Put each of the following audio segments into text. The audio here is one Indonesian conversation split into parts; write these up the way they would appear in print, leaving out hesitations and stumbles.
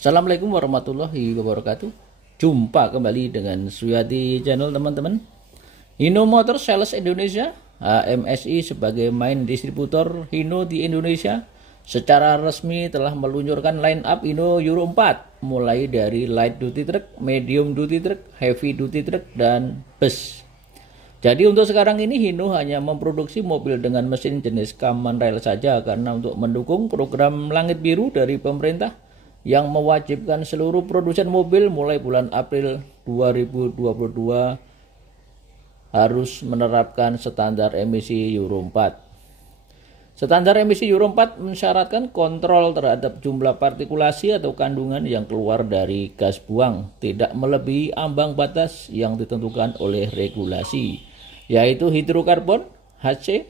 Assalamualaikum warahmatullahi wabarakatuh. Jumpa kembali dengan Suyati Channel teman-teman. Hino Motor Sales Indonesia HMSI sebagai main distributor Hino di Indonesia secara resmi telah meluncurkan line up Hino Euro 4 mulai dari light duty truck, medium duty truck, heavy duty truck, dan bus. Jadi untuk sekarang ini Hino hanya memproduksi mobil dengan mesin jenis common rail saja karena untuk mendukung program Langit Biru dari pemerintah yang mewajibkan seluruh produsen mobil mulai bulan April 2022 harus menerapkan standar emisi Euro 4. Standar emisi Euro 4 mensyaratkan kontrol terhadap jumlah partikulasi atau kandungan yang keluar dari gas buang tidak melebihi ambang batas yang ditentukan oleh regulasi, yaitu hidrokarbon HC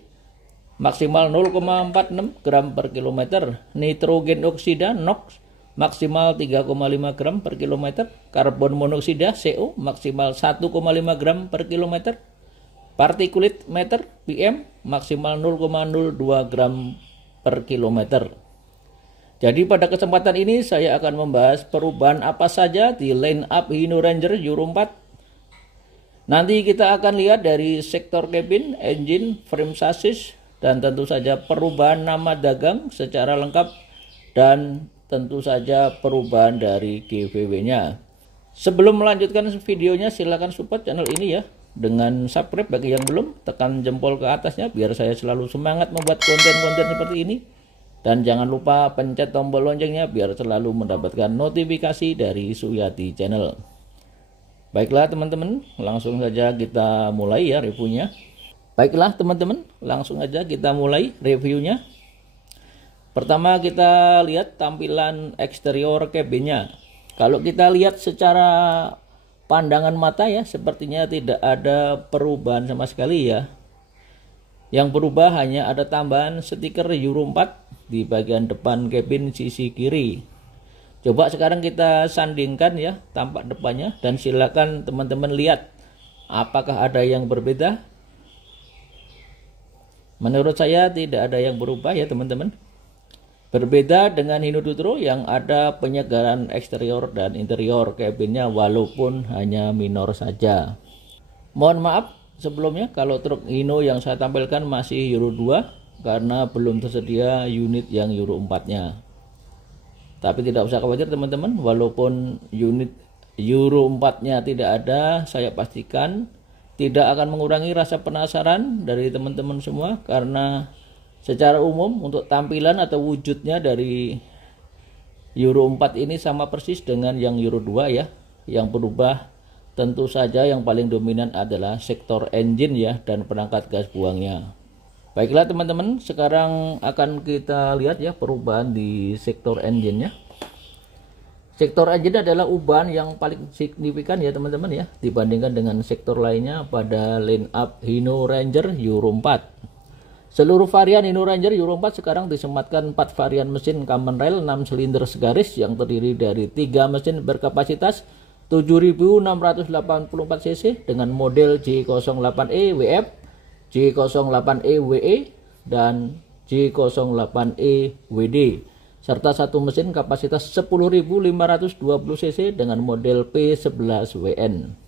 maksimal 0,46 gram per kilometer, nitrogen oksida NOx maksimal 3,5 gram per kilometer, karbon monoksida CO maksimal 1,5 gram per kilometer, partikulat meter PM maksimal 0,02 gram per kilometer. Jadi pada kesempatan ini saya akan membahas perubahan apa saja di line up Hino Ranger Euro 4. Nanti kita akan lihat dari sektor cabin, engine, frame chassis, dan tentu saja perubahan nama dagang secara lengkap dan tentu saja perubahan dari giveaway-nya. Sebelum melanjutkan videonya, silakan support channel ini ya dengan subscribe bagi yang belum, tekan jempol ke atasnya biar saya selalu semangat membuat konten-konten seperti ini. Dan jangan lupa pencet tombol loncengnya biar selalu mendapatkan notifikasi dari Suyati Channel. Baiklah teman-teman, langsung saja kita mulai ya reviewnya. Baiklah teman-teman, langsung saja kita mulai reviewnya. Pertama kita lihat tampilan eksterior cabinnya. Kalau kita lihat secara pandangan mata ya, sepertinya tidak ada perubahan sama sekali ya. Yang berubah hanya ada tambahan stiker Euro 4 di bagian depan cabin sisi kiri. Coba sekarang kita sandingkan ya tampak depannya dan silakan teman-teman lihat apakah ada yang berbeda. Menurut saya tidak ada yang berubah ya teman-teman. Berbeda dengan Hino Dutro yang ada penyegaran eksterior dan interior cabinnya walaupun hanya minor saja. Mohon maaf sebelumnya kalau truk Hino yang saya tampilkan masih Euro 2 karena belum tersedia unit yang Euro 4-nya. Tapi tidak usah khawatir teman-teman, walaupun unit Euro 4-nya tidak ada, saya pastikan tidak akan mengurangi rasa penasaran dari teman-teman semua karena secara umum untuk tampilan atau wujudnya dari Euro 4 ini sama persis dengan yang Euro 2 ya. Yang berubah tentu saja yang paling dominan adalah sektor engine ya dan perangkat gas buangnya. Baiklah teman-teman, sekarang akan kita lihat ya perubahan di sektor engine-nya. Sektor engine adalah ubahan yang paling signifikan ya teman-teman ya dibandingkan dengan sektor lainnya pada line up Hino Ranger Euro 4. Seluruh varian Hino Ranger Euro 4 sekarang disematkan 4 varian mesin common rail 6 silinder segaris yang terdiri dari 3 mesin berkapasitas 7.684 cc dengan model J08E WF, J08E WE, dan J08E WD serta satu mesin kapasitas 10.520 cc dengan model P11WN.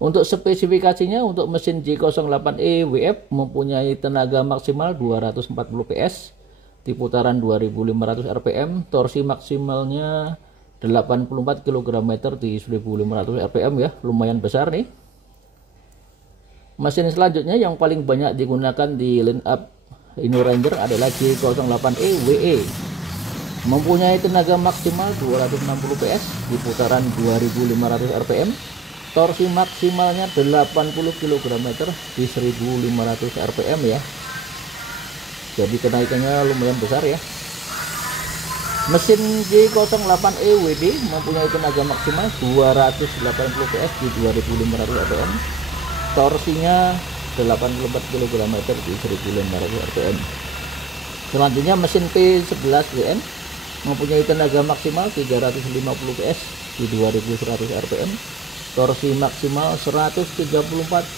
Untuk spesifikasinya, untuk mesin J08E WF mempunyai tenaga maksimal 240 PS di putaran 2500 rpm, torsi maksimalnya 84 kg di 1500 rpm ya, lumayan besar nih. Mesin selanjutnya yang paling banyak digunakan di line up Hino Ranger adalah J08E WE. Mempunyai tenaga maksimal 260 PS di putaran 2500 rpm. Torsi maksimalnya 80 kg di 1500 rpm ya. Jadi kenaikannya lumayan besar ya. Mesin J08E WD mempunyai tenaga maksimal 280 PS di 2500 rpm. Torsinya 84 kg di 1500 rpm. Selanjutnya mesin P11WN mempunyai tenaga maksimal 350 PS di 2100 rpm. Torsi maksimal 134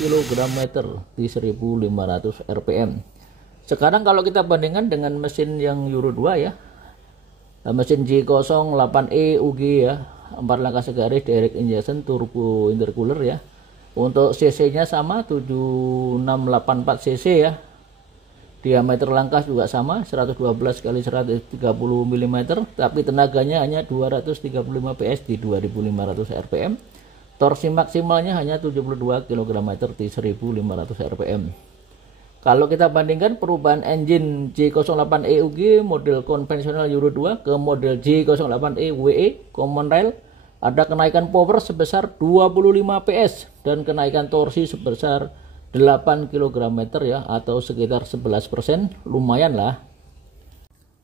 kg di 1500 rpm. Sekarang kalau kita bandingkan dengan mesin yang Euro 2 ya, Mesin J08E UG ya, 4 langkah segaris direct injection turbo intercooler ya. Untuk cc-nya sama 7684 cc ya. Diameter langkah juga sama 112 kali 130 mm, tapi tenaganya hanya 235 PS di 2500 rpm. Torsi maksimalnya hanya 72 kg di 1500 rpm. Kalau kita bandingkan perubahan engine J08E UG model konvensional Euro 2 ke model J08E WE Common Rail, ada kenaikan power sebesar 25 PS dan kenaikan torsi sebesar 8 kg ya, atau sekitar 11%, lumayan lah.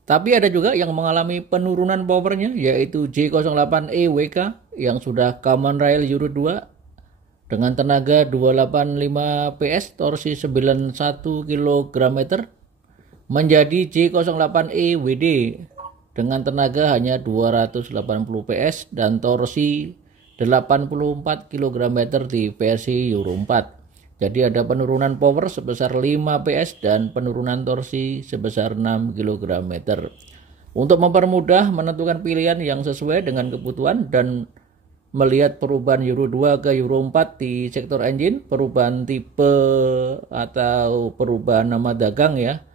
Tapi ada juga yang mengalami penurunan powernya, yaitu J08E WK yang sudah Common Rail Euro 2 dengan tenaga 285 PS, torsi 91 kg, menjadi J08E WD dengan tenaga hanya 280 PS dan torsi 84 kg di versi Euro 4. Jadi ada penurunan power sebesar 5 PS dan penurunan torsi sebesar 6 kg. Untuk mempermudah menentukan pilihan yang sesuai dengan kebutuhan dan melihat perubahan Euro 2 ke Euro 4 di sektor engine, perubahan tipe atau perubahan nama dagang ya,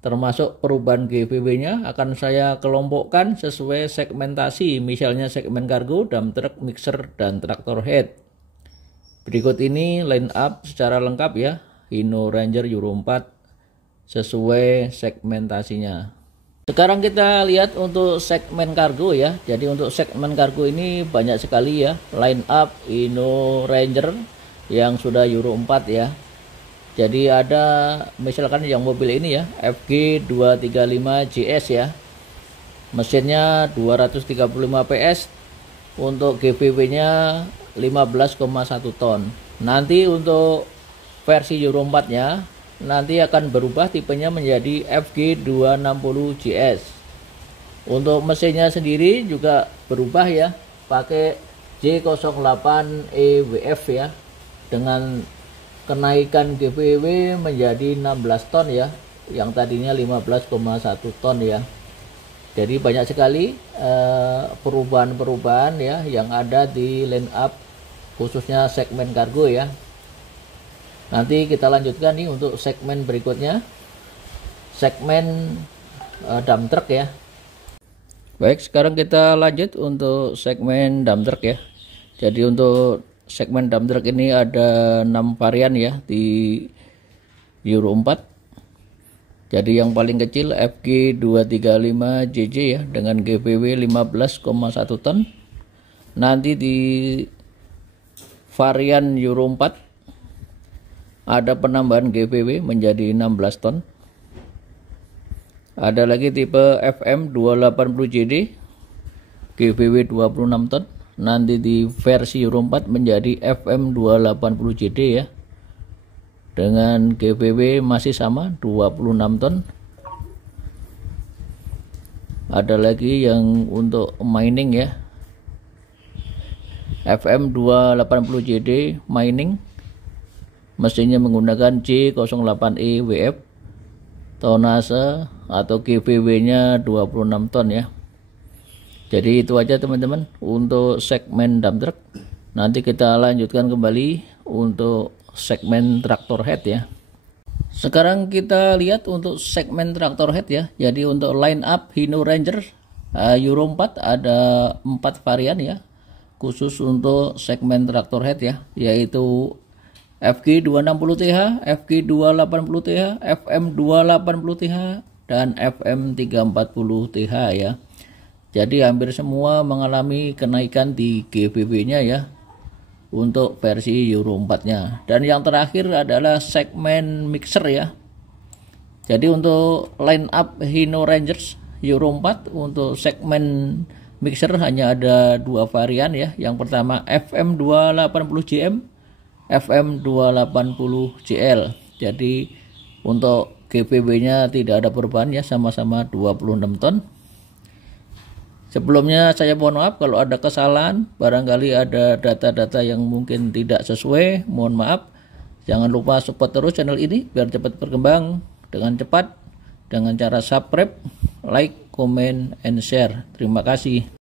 termasuk perubahan GVW-nya akan saya kelompokkan sesuai segmentasi, misalnya segmen kargo, dump truck, mixer, dan traktor head. Berikut ini line up secara lengkap ya, Hino Ranger Euro 4 sesuai segmentasinya. Sekarang kita lihat untuk segmen kargo ya. Jadi untuk segmen kargo ini banyak sekali ya line up Hino Ranger yang sudah Euro 4 ya. Jadi ada misalkan yang mobil ini ya, FG 235 JS ya. Mesinnya 235 PS, untuk GVW-nya 15,1 ton. Nanti untuk versi Euro 4 nya nanti akan berubah tipenya menjadi FG 260 JS. Untuk mesinnya sendiri juga berubah ya, pakai J08 EWF ya, dengan kenaikan GVW menjadi 16 ton ya, yang tadinya 15,1 ton ya. Jadi banyak sekali perubahan-perubahan ya yang ada di line up khususnya segmen kargo ya. Nanti kita lanjutkan nih untuk segmen berikutnya, segmen dump truck ya. Baik, sekarang kita lanjut untuk segmen dump truck ya. Jadi untuk segmen dump truck ini ada 6 varian ya di Euro 4. Jadi yang paling kecil FG 235 JJ ya, dengan GVW 15,1 ton. Nanti di varian Euro 4 ada penambahan GVW menjadi 16 ton. Ada lagi tipe FM 280 JD, GVW 26 ton. Nanti di versi Euro 4 menjadi FM 280 JD ya, dengan GVW masih sama 26 ton. Ada lagi yang untuk mining ya, FM 280 JD mining, mesinnya menggunakan J08E WF, tonase atau GVW-nya 26 ton ya. Jadi itu aja teman-teman untuk segmen dump truck. Nanti kita lanjutkan kembali untuk segmen traktor head ya. Sekarang kita lihat untuk segmen traktor head ya. Jadi untuk line up Hino Ranger Euro 4 ada 4 varian ya, khusus untuk segmen traktor head ya, yaitu FG 260TH, FG 280TH, FM 280TH, dan FM 340TH ya. Jadi hampir semua mengalami kenaikan di GVW-nya ya untuk versi Euro 4-nya. Dan yang terakhir adalah segmen mixer ya. Jadi untuk line up Hino Rangers Euro 4 untuk segmen mixer hanya ada 2 varian ya. Yang pertama FM 280JM, FM 280JL. Jadi untuk GVW-nya tidak ada perubahan ya, sama-sama 26 ton. Sebelumnya saya mohon maaf kalau ada kesalahan, barangkali ada data-data yang mungkin tidak sesuai, mohon maaf. Jangan lupa support terus channel ini biar cepat berkembang dengan cepat dengan cara subscribe, like, comment, and share. Terima kasih.